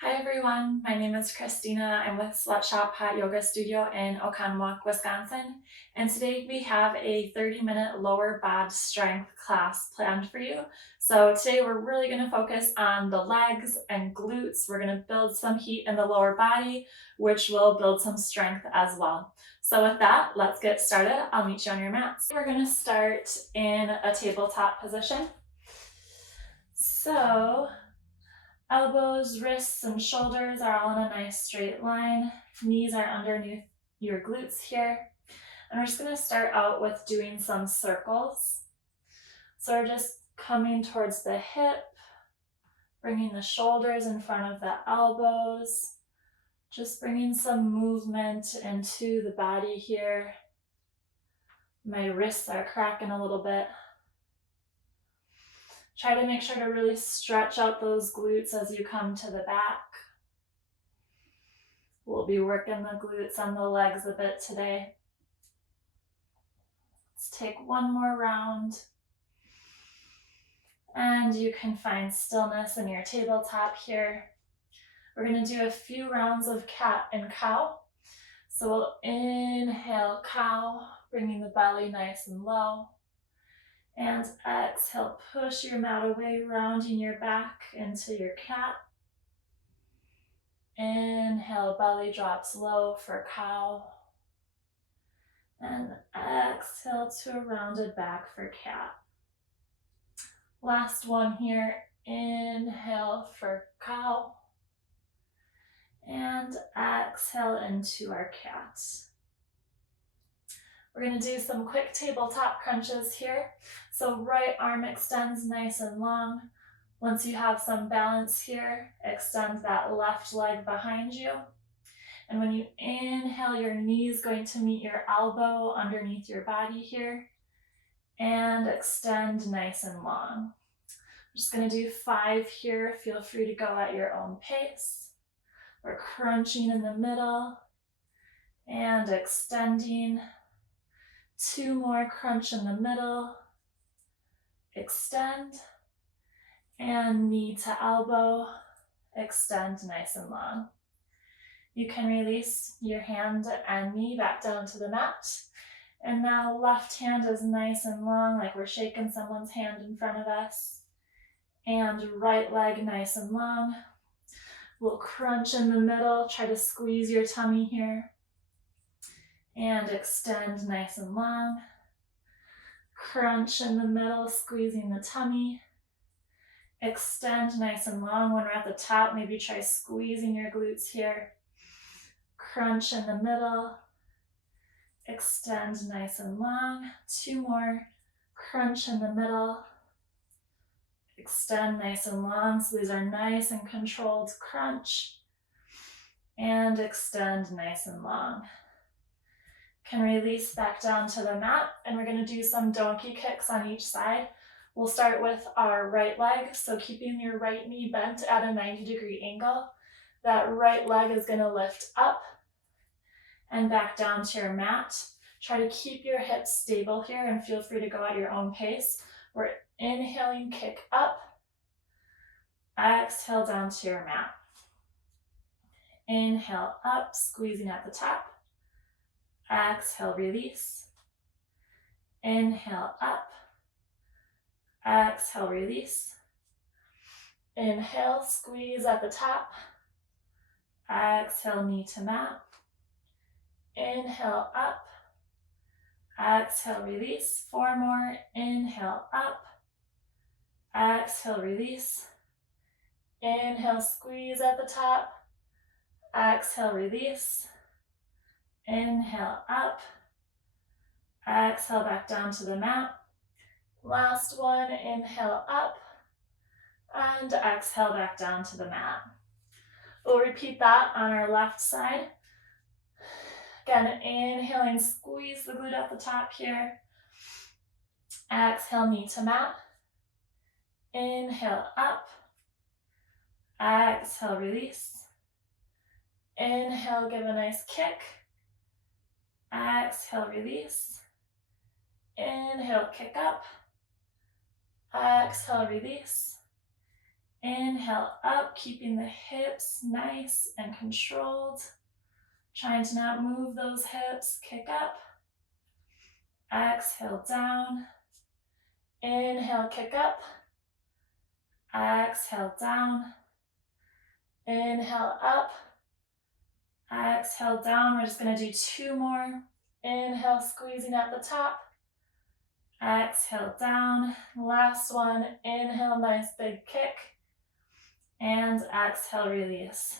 Hi everyone, my name is Christina. I'm with Sweatshop Hot Yoga Studio in Oconomowoc, Wisconsin. And today we have a 30-minute lower body strength class planned for you. So today we're really going to focus on the legs and glutes. We're going to build some heat in the lower body, which will build some strength as well. So with that, let's get started. I'll meet you on your mats. We're going to start in a tabletop position. So elbows, wrists, and shoulders are all in a nice straight line. Knees are underneath your glutes here. And we're just going to start out with doing some circles. So we're just coming towards the hip, bringing the shoulders in front of the elbows, just bringing some movement into the body here. My wrists are cracking a little bit. Try to make sure to really stretch out those glutes as you come to the back. We'll be working the glutes and the legs a bit today. Let's take one more round. And you can find stillness in your tabletop here. We're going to do a few rounds of cat and cow. So we'll inhale cow, bringing the belly nice and low. And exhale, push your mat away, rounding your back into your cat. Inhale, belly drops low for cow. And exhale to a rounded back for cat. Last one here, inhale for cow. And exhale into our cat. We're going to do some quick tabletop crunches here. So right arm extends nice and long. Once you have some balance here, extend that left leg behind you. And when you inhale, your knee is going to meet your elbow underneath your body here. And extend nice and long. I'm just going to do 5 here. Feel free to go at your own pace. We're crunching in the middle and extending. 2 more, crunch in the middle, extend, and knee to elbow, extend nice and long. You can release your hand and knee back down to the mat. And now left hand is nice and long, like we're shaking someone's hand in front of us. And right leg nice and long. We'll crunch in the middle, try to squeeze your tummy here. And extend nice and long. Crunch in the middle, squeezing the tummy. Extend nice and long. When we're at the top, maybe try squeezing your glutes here. Crunch in the middle. Extend nice and long. 2 more. Crunch in the middle. Extend nice and long. So these are nice and controlled crunch. And extend nice and long. Can release back down to the mat, and we're going to do some donkey kicks on each side. We'll start with our right leg, so keeping your right knee bent at a 90-degree angle. That right leg is going to lift up and back down to your mat. Try to keep your hips stable here and feel free to go at your own pace. We're inhaling, kick up. Exhale down to your mat. Inhale up, squeezing at the top. Exhale, release. Inhale up. Exhale, release. Inhale, squeeze at the top. Exhale, knee to mat. Inhale up. Exhale, release. 4 more. Inhale up. Exhale, release. Inhale, squeeze at the top. Exhale, release. Inhale up. Exhale back down to the mat. Last one, inhale up. And exhale back down to the mat. We'll repeat that on our left side. Again, inhaling, squeeze the glute at the top here. Exhale, knee to mat. Inhale up. Exhale, release. Inhale, give a nice kick. Exhale, release. Inhale, kick up. Exhale, release. Inhale. Inhale up, keeping the hips nice and controlled. Trying to not move those hips. Kick up. Exhale down. Inhale, kick up. Exhale down. Inhale up. Exhale down. We're just going to do 2 more. Inhale, squeezing at the top. Exhale down. Last one. Inhale, nice big kick. And exhale, release.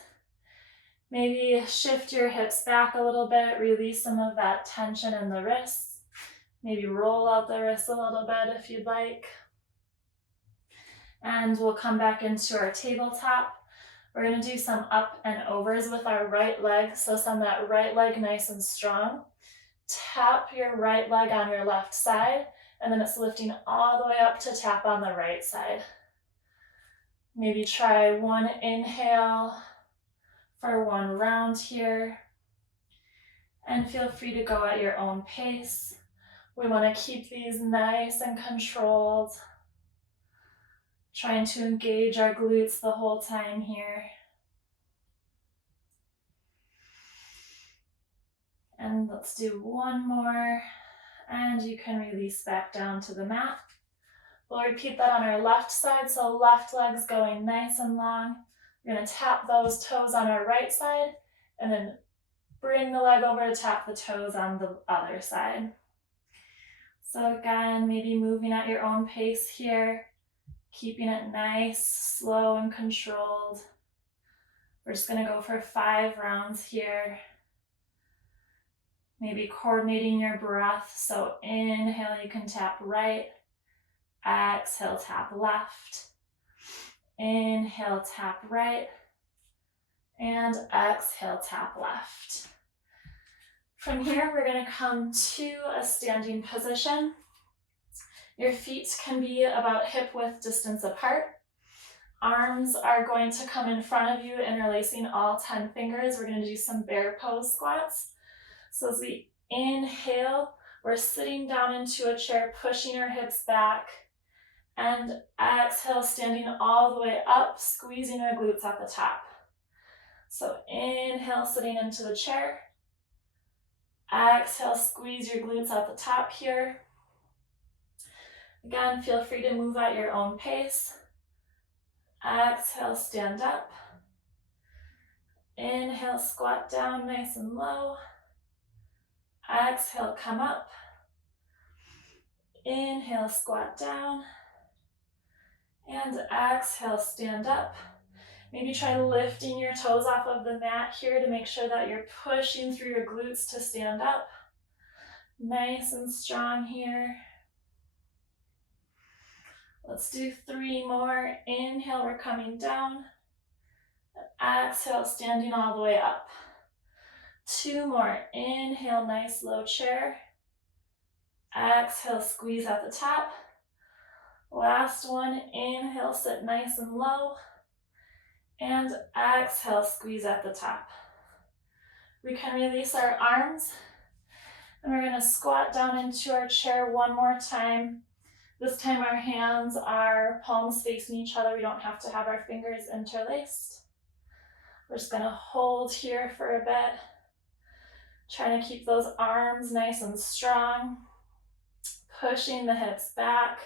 Maybe shift your hips back a little bit. Release some of that tension in the wrists. Maybe roll out the wrists a little bit if you'd like. And we'll come back into our tabletop. We're going to do some up and overs with our right leg. So send that right leg nice and strong. Tap your right leg on your left side, and then it's lifting all the way up to tap on the right side. Maybe try 1 inhale for 1 round here. And feel free to go at your own pace. We want to keep these nice and controlled. Trying to engage our glutes the whole time here. And let's do 1 more. And you can release back down to the mat. We'll repeat that on our left side. So left leg's going nice and long. We're going to tap those toes on our right side. And then bring the leg over to tap the toes on the other side. So again, maybe moving at your own pace here. Keeping it nice, slow, and controlled. We're just going to go for 5 rounds here. Maybe coordinating your breath. So inhale, you can tap right. Exhale, tap left. Inhale, tap right. And exhale, tap left. From here, we're going to come to a standing position. Your feet can be about hip width distance apart. Arms are going to come in front of you, interlacing all 10 fingers. We're going to do some bear pose squats. So as we inhale, we're sitting down into a chair, pushing our hips back. And exhale, standing all the way up, squeezing our glutes at the top. So inhale, sitting into the chair. Exhale, squeeze your glutes at the top here. Again, feel free to move at your own pace. Exhale, stand up. Inhale, squat down nice and low. Exhale, come up. Inhale, squat down. And exhale, stand up. Maybe try lifting your toes off of the mat here to make sure that you're pushing through your glutes to stand up. Nice and strong here. Let's do 3 more. Inhale, we're coming down. Exhale, standing all the way up. 2 more. Inhale, nice low chair. Exhale, squeeze at the top. Last one. Inhale, sit nice and low. And exhale, squeeze at the top. We can release our arms. And we're going to squat down into our chair 1 more time. This time our hands are palms facing each other. We don't have to have our fingers interlaced. We're just going to hold here for a bit. Trying to keep those arms nice and strong. Pushing the hips back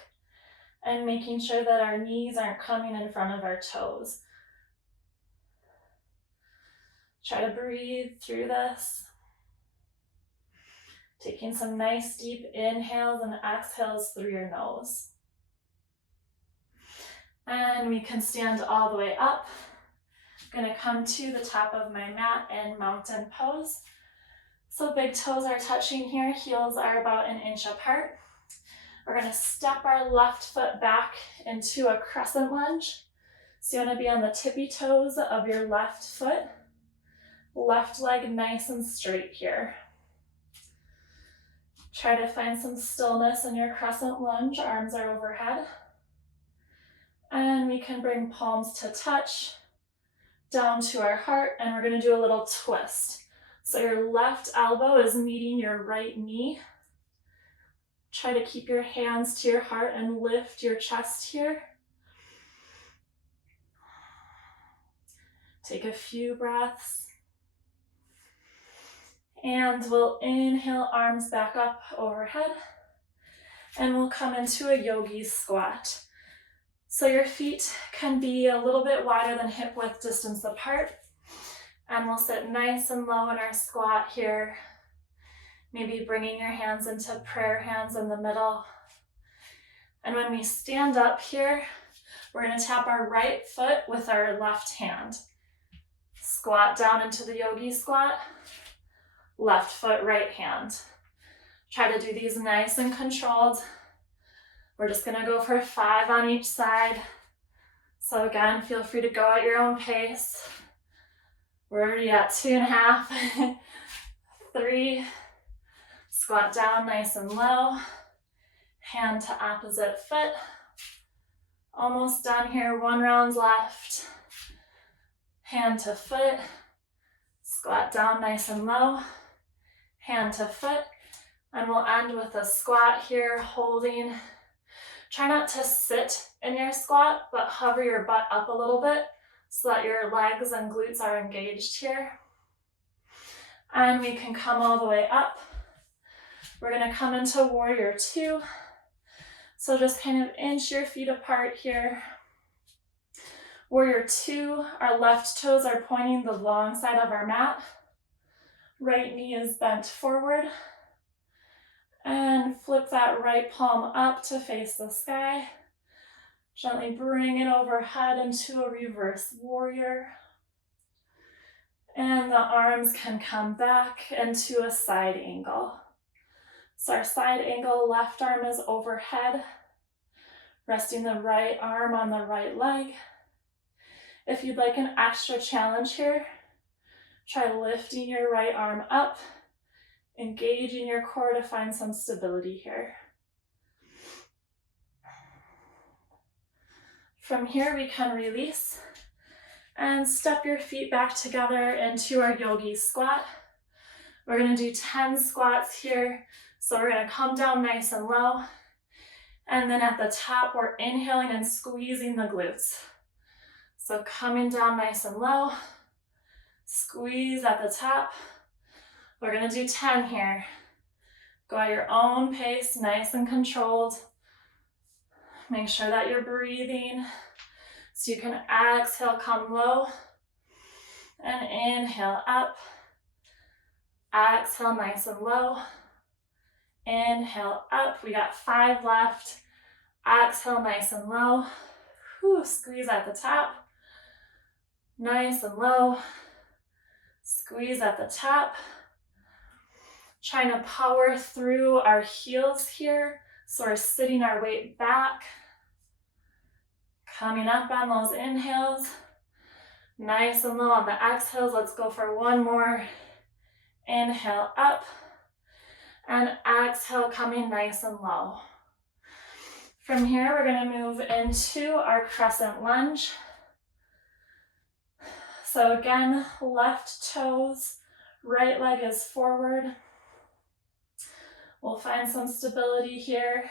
and making sure that our knees aren't coming in front of our toes. Try to breathe through this. Taking some nice deep inhales and exhales through your nose. And we can stand all the way up. I'm going to come to the top of my mat in mountain pose. So big toes are touching here, heels are about 1 inch apart. We're going to step our left foot back into a crescent lunge. So you want to be on the tippy toes of your left foot. Left leg nice and straight here. Try to find some stillness in your crescent lunge. Arms are overhead. And we can bring palms to touch down to our heart, and we're going to do a little twist. So your left elbow is meeting your right knee. Try to keep your hands to your heart and lift your chest here. Take a few breaths. And we'll inhale, arms back up overhead. And we'll come into a yogi squat. So your feet can be a little bit wider than hip width distance apart. And we'll sit nice and low in our squat here. Maybe bringing your hands into prayer hands in the middle. And when we stand up here, we're going to tap our right foot with our left hand. Squat down into the yogi squat. Left foot, right hand. Try to do these nice and controlled. We're just going to go for 5 on each side. So again, feel free to go at your own pace. We're already at 2.5. 3. Squat down nice and low. Hand to opposite foot. Almost done here. 1 round left. Hand to foot. Squat down nice and low. Hand to foot. And we'll end with a squat here, holding. Try not to sit in your squat, but hover your butt up a little bit so that your legs and glutes are engaged here. And we can come all the way up. We're going to come into warrior 2. So just kind of inch your feet apart here. Warrior 2, our left toes are pointing the long side of our mat. Right knee is bent forward. And flip that right palm up to face the sky. Gently bring it overhead into a reverse warrior. And the arms can come back into a side angle. So our side angle, left arm is overhead, resting the right arm on the right leg. If you'd like an extra challenge here, try lifting your right arm up, engaging your core to find some stability here. From here, we can release and step your feet back together into our yogi squat. We're going to do 10 squats here. So we're going to come down nice and low. And then at the top, we're inhaling and squeezing the glutes. So coming down nice and low. Squeeze at the top. We're going to do 10 here. Go at your own pace, nice and controlled. Make sure that you're breathing. So you can exhale, come low. And inhale up. Exhale, nice and low. Inhale up. We got 5 left. Exhale, nice and low. Whew, squeeze at the top. Nice and low. Squeeze at the top. Trying to power through our heels here. So we're sitting our weight back. Coming up on those inhales. Nice and low on the exhales. Let's go for 1 more. Inhale up. And exhale, coming nice and low. From here, we're going to move into our crescent lunge. So again, left toes, right leg is forward. We'll find some stability here.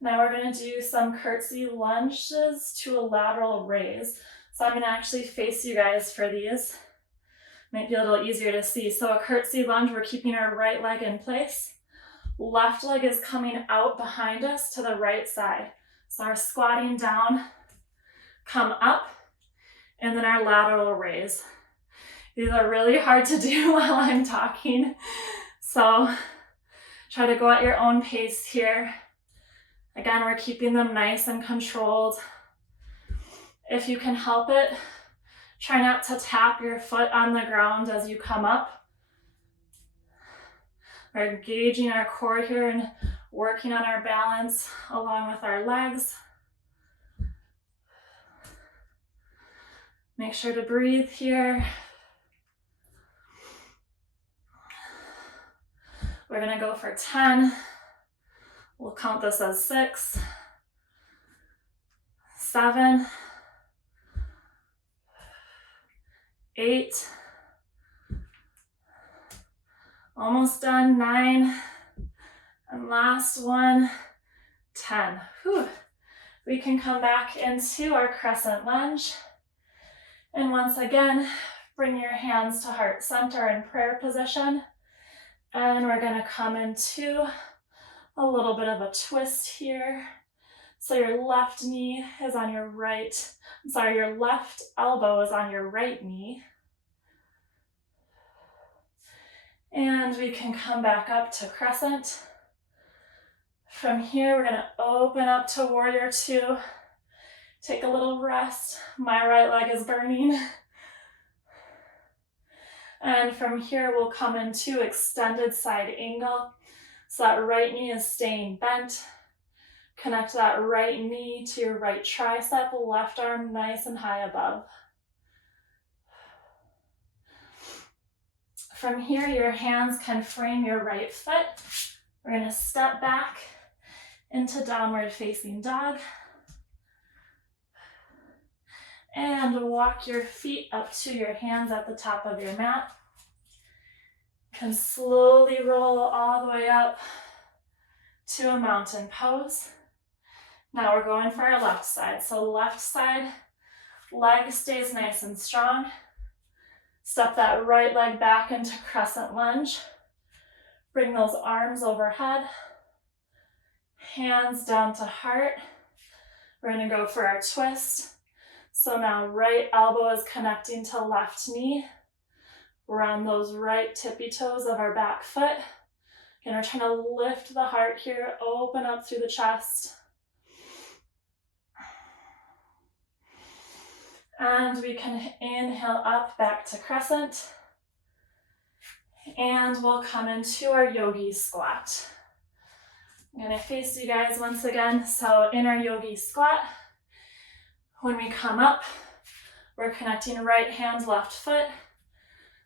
Now we're going to do some curtsy lunges to a lateral raise. So I'm going to actually face you guys for these. Might be a little easier to see. So a curtsy lunge, we're keeping our right leg in place. Left leg is coming out behind us to the right side. So our squatting down, come up, and then our lateral raise. These are really hard to do while I'm talking. So try to go at your own pace here. Again, we're keeping them nice and controlled. If you can help it, try not to tap your foot on the ground as you come up. We're engaging our core here and working on our balance along with our legs. Make sure to breathe here. We're going to go for 10. We'll count this as 6, 7, 8, almost done, 9, and last one, 10. Whew. We can come back into our crescent lunge. And once again, bring your hands to heart center in prayer position. And we're going to come into a little bit of a twist here. So your left knee is on your right, your left elbow is on your right knee. And we can come back up to crescent. From here, we're going to open up to warrior two. Take a little rest. My right leg is burning. And from here, we'll come into extended side angle. So that right knee is staying bent. Connect that right knee to your right tricep, left arm nice and high above. From here, your hands can frame your right foot. We're going to step back into downward facing dog. And walk your feet up to your hands at the top of your mat. Can slowly roll all the way up to a mountain pose. Now we're going for our left side. So left side, leg stays nice and strong. Step that right leg back into crescent lunge. Bring those arms overhead. Hands down to heart. We're going to go for our twist. So now right elbow is connecting to left knee. We're on those right tippy toes of our back foot. Again, we're trying to lift the heart here, open up through the chest. And we can inhale up back to crescent. And we'll come into our yogi squat. I'm going to face you guys once again. So in our yogi squat, when we come up, we're connecting right hand, left foot.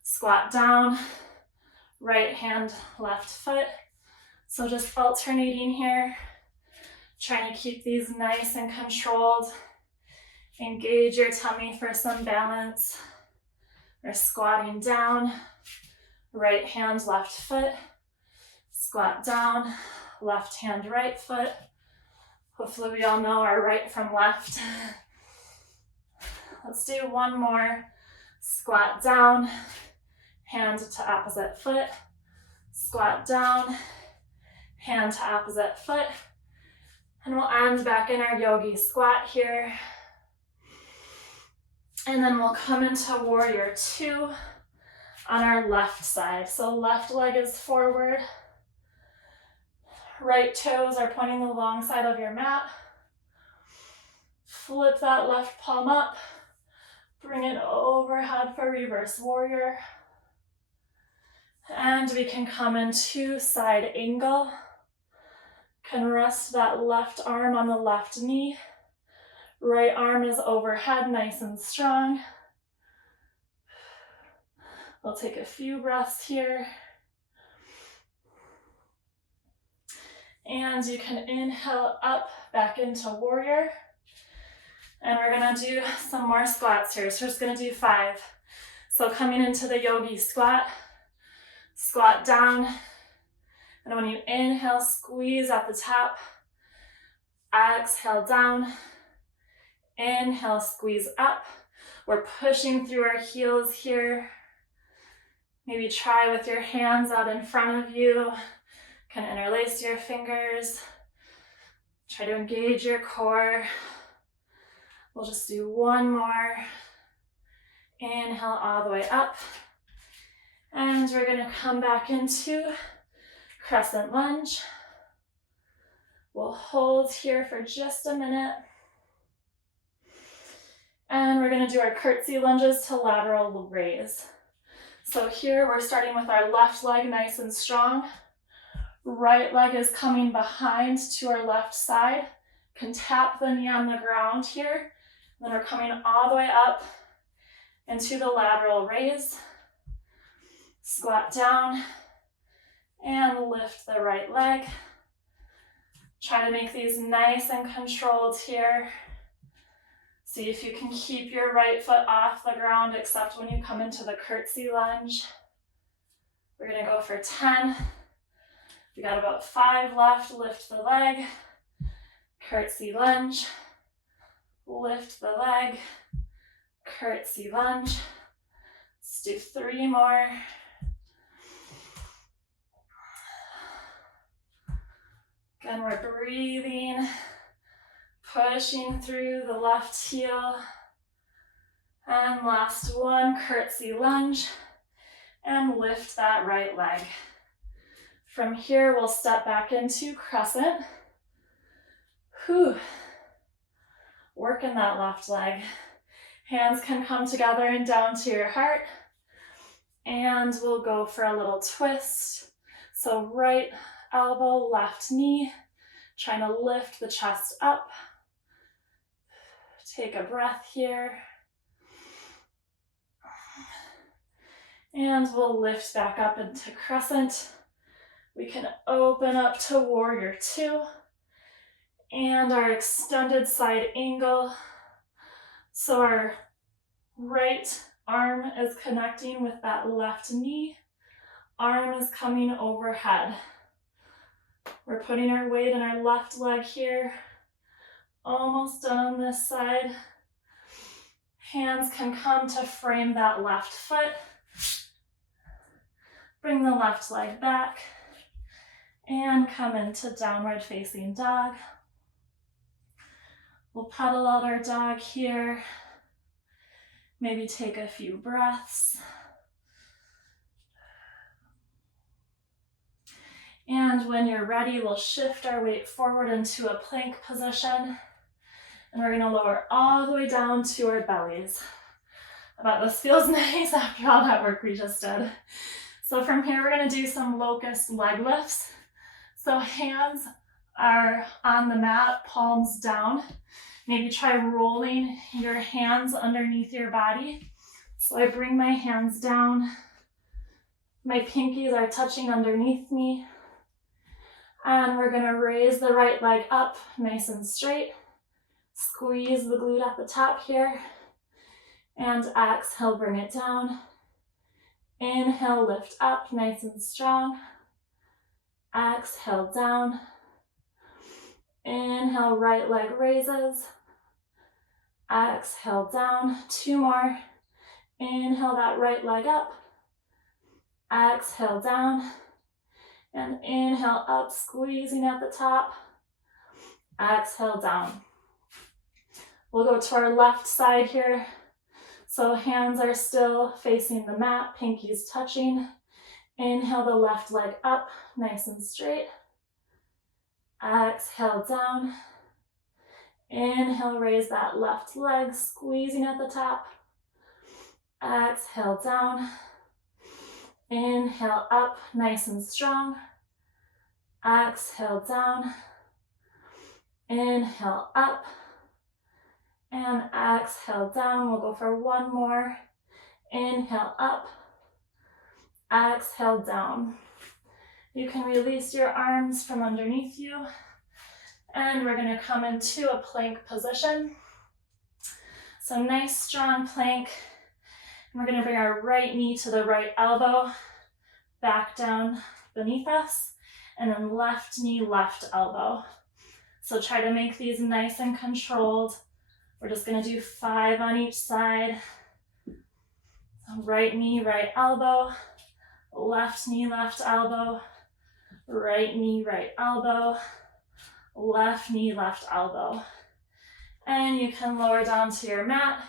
Squat down, right hand, left foot. So just alternating here, trying to keep these nice and controlled. Engage your tummy for some balance. We're squatting down, right hand, left foot. Squat down, left hand, right foot. Hopefully we all know our right from left. Let's do one more. Squat down, hand to opposite foot. Squat down, hand to opposite foot. And we'll end back in our yogi squat here. And then we'll come into warrior two on our left side. So left leg is forward. Right toes are pointing the long side of your mat. Flip that left palm up. Bring it overhead for reverse warrior. And we can come into side angle. Can rest that left arm on the left knee. Right arm is overhead, nice and strong. We'll take a few breaths here. And you can inhale up back into warrior. And we're gonna do some more squats here. So we're just gonna do 5. So coming into the yogi squat, squat down. And when you inhale, squeeze at the top. Exhale down. Inhale, squeeze up. We're pushing through our heels here. Maybe try with your hands out in front of you. Kind of interlace your fingers. Try to engage your core. We'll just do one more. Inhale all the way up. And we're going to come back into crescent lunge. We'll hold here for just a minute. And we're going to do our curtsy lunges to lateral raise. So here we're starting with our left leg nice and strong. Right leg is coming behind to our left side. Can tap the knee on the ground here. Then we're coming all the way up into the lateral raise. Squat down and lift the right leg. Try to make these nice and controlled here. See if you can keep your right foot off the ground except when you come into the curtsy lunge. We're going to go for 10. We got about 5 left. Lift the leg. Curtsy lunge. Lift the leg. curtsy lunge. Let's do 3 more. Again, we're breathing, pushing through the left heel. And last one, curtsy lunge, and lift that right leg. From here, we'll step back into crescent. Whew. Working that left leg. Hands can come together and down to your heart. And we'll go for a little twist. So right elbow, left knee, trying to lift the chest up. Take a breath here. And we'll lift back up into crescent. We can open up to warrior 2. And our extended side angle. So our right arm is connecting with that left knee. Arm is coming overhead. We're putting our weight in our left leg here. Almost done on this side. Hands can come to frame that left foot. Bring the left leg back. And come into downward facing dog. We'll pedal out our dog here. Maybe take a few breaths. And when you're ready, we'll shift our weight forward into a plank position. And we're gonna lower all the way down to our bellies. I bet this feels nice after all that work we just did. So from here, we're gonna do some locust leg lifts. So hands are on the mat, palms down. Maybe try rolling your hands underneath your body. So I bring my hands down. My pinkies are touching underneath me. And we're gonna raise the right leg up nice and straight. Squeeze the glute at the top here. And exhale, bring it down. Inhale, lift up nice and strong. Exhale, down. Inhale, right leg raises. Exhale, down. 2 more. Inhale that right leg up. Exhale, down. And inhale up, squeezing at the top. Exhale, down. We'll go to our left side here. So hands are still facing the mat, pinkies touching. Inhale the left leg up, nice and straight. Exhale, down. Inhale, raise that left leg, squeezing at the top. Exhale, down. Inhale, up, nice and strong. Exhale, down. Inhale, up. And exhale, down. We'll go for 1 more. Inhale, up. Exhale, down. You can release your arms from underneath you. And we're gonna come into a plank position. So nice strong plank. And we're gonna bring our right knee to the right elbow, back down beneath us, and then left knee, left elbow. So try to make these nice and controlled. We're just gonna do 5 on each side. So right knee, right elbow, left knee, left elbow, right knee, right elbow, left knee, left elbow. And you can lower down to your mat.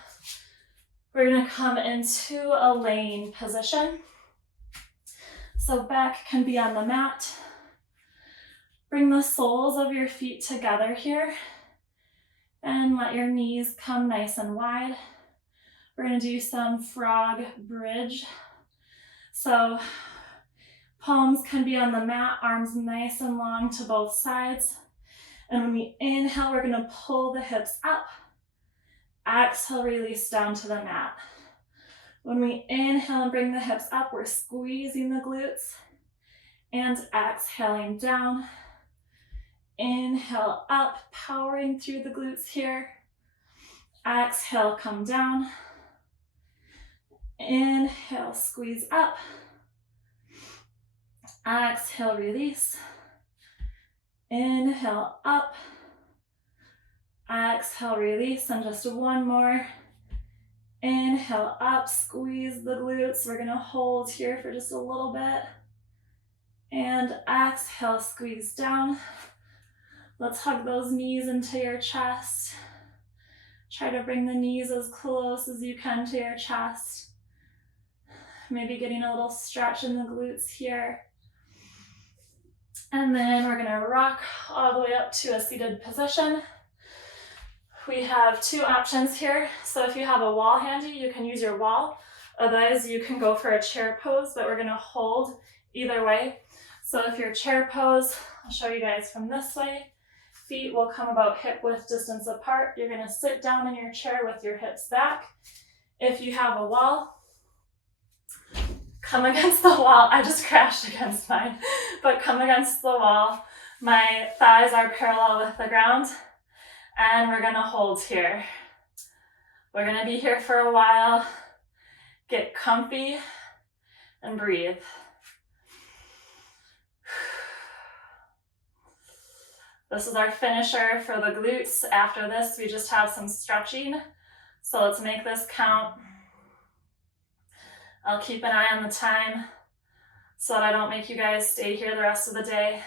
We're gonna come into a laying position. So back can be on the mat. Bring the soles of your feet together here and let your knees come nice and wide. We're gonna do some frog bridge. So palms can be on the mat, arms nice and long to both sides. And when we inhale, we're gonna pull the hips up. Exhale, release down to the mat. When we inhale and bring the hips up, we're squeezing the glutes and exhaling down. Inhale up, powering through the glutes here. Exhale, come down. Inhale, squeeze up. Exhale, release. Inhale, up. Exhale, release, and just 1 more. Inhale up, squeeze the glutes. We're gonna hold here for just a little bit. And exhale, squeeze down. Let's hug those knees into your chest. Try to bring the knees as close as you can to your chest. Maybe getting a little stretch in the glutes here. And then we're gonna rock all the way up to a seated position. We have two options here. So if you have a wall handy, you can use your wall. Otherwise, you can go for a chair pose, but we're gonna hold either way. So if your chair pose, I'll show you guys from this way. Feet will come about hip width distance apart. You're gonna sit down in your chair with your hips back. If you have a wall, come against the wall. I just crashed against mine, but come against the wall. My thighs are parallel with the ground, and we're gonna hold here. We're gonna be here for a while. Get comfy and breathe. This is our finisher for the glutes. After this, we just have some stretching. So let's make this count. I'll keep an eye on the time so that I don't make you guys stay here the rest of the day.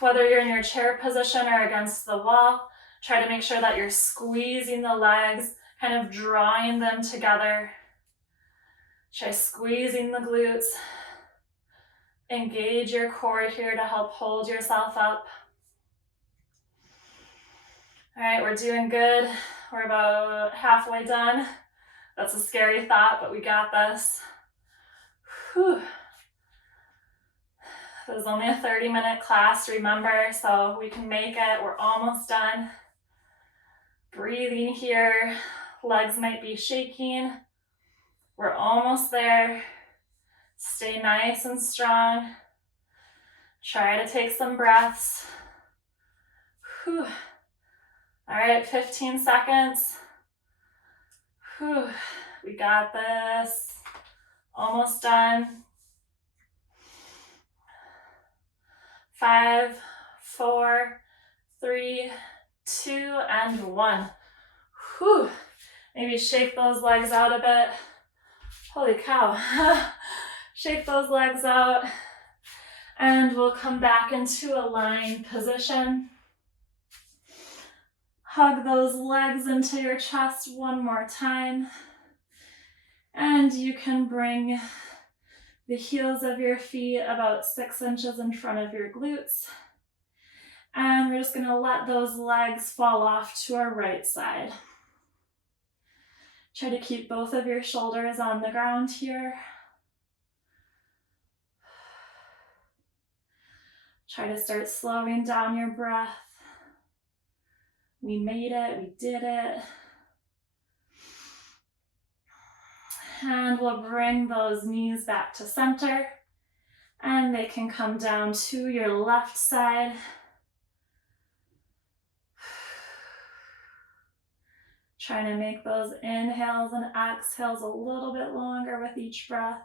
Whether you're in your chair position or against the wall, try to make sure that you're squeezing the legs, kind of drawing them together. Try squeezing the glutes. Engage your core here to help hold yourself up. All right, we're doing good. We're about halfway done. That's a scary thought, but we got this. Whew. It was only a 30-minute class, remember, so we can make it. We're almost done. Breathing here. Legs might be shaking. We're almost there. Stay nice and strong. Try to take some breaths. Whew. All right, 15 seconds. Whew. We got this. Almost done. 5, 4, 3, 2, and 1. Whew. Maybe shake those legs out a bit. Holy cow. Shake those legs out. And we'll come back into a lying position. Hug those legs into your chest one more time. And you can bring the heels of your feet about 6 inches in front of your glutes. And we're just gonna let those legs fall off to our right side. Try to keep both of your shoulders on the ground here. Try to start slowing down your breath. We made it, we did it. And we'll bring those knees back to center. And they can come down to your left side. Trying to make those inhales and exhales a little bit longer with each breath.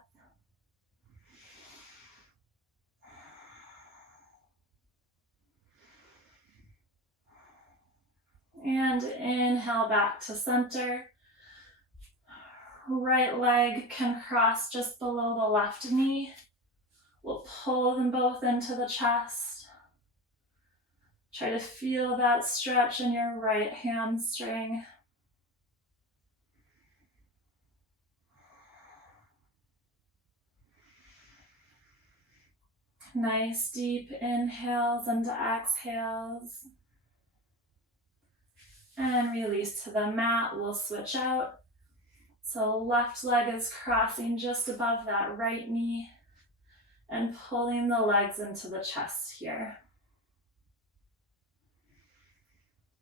And inhale back to center. Right leg can cross just below the left knee. We'll pull them both into the chest. Try to feel that stretch in your right hamstring. Nice deep inhales and exhales. And release to the mat. We'll switch out. So left leg is crossing just above that right knee and pulling the legs into the chest here.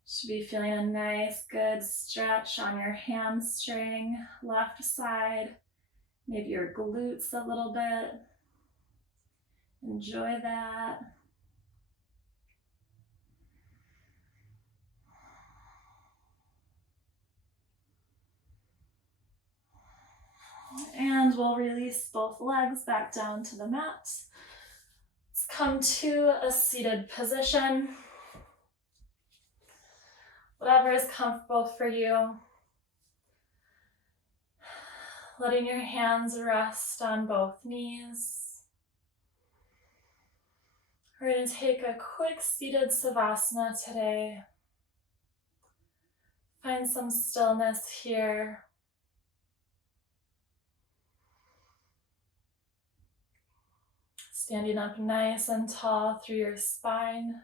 Should be feeling a nice, good stretch on your hamstring, left side, maybe your glutes a little bit. Enjoy that. And we'll release both legs back down to the mat. Let's come to a seated position. Whatever is comfortable for you. letting your hands rest on both knees. We're going to take a quick seated savasana today. Find some stillness here. Standing up nice and tall through your spine.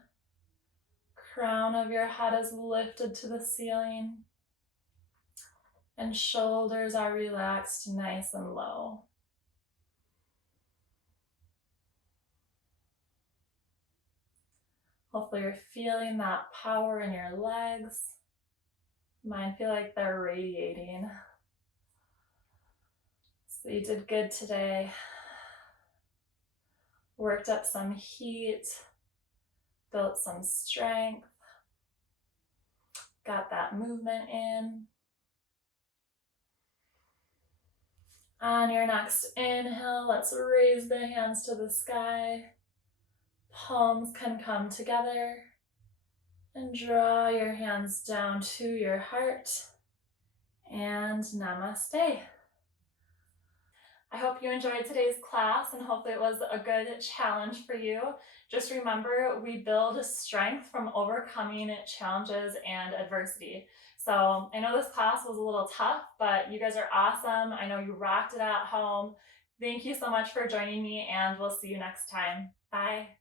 Crown of your head is lifted to the ceiling. And shoulders are relaxed nice and low. Hopefully you're feeling that power in your legs. Mine feel like they're radiating. So you did good today. Worked up some heat, built some strength, got that movement in. On your next inhale, let's raise the hands to the sky. Palms can come together. And draw your hands down to your heart. And namaste. I hope you enjoyed today's class and hopefully it was a good challenge for you. Just remember, we build strength from overcoming challenges and adversity. So I know this class was a little tough, but you guys are awesome. I know you rocked it at home. Thank you so much for joining me, and we'll see you next time. Bye.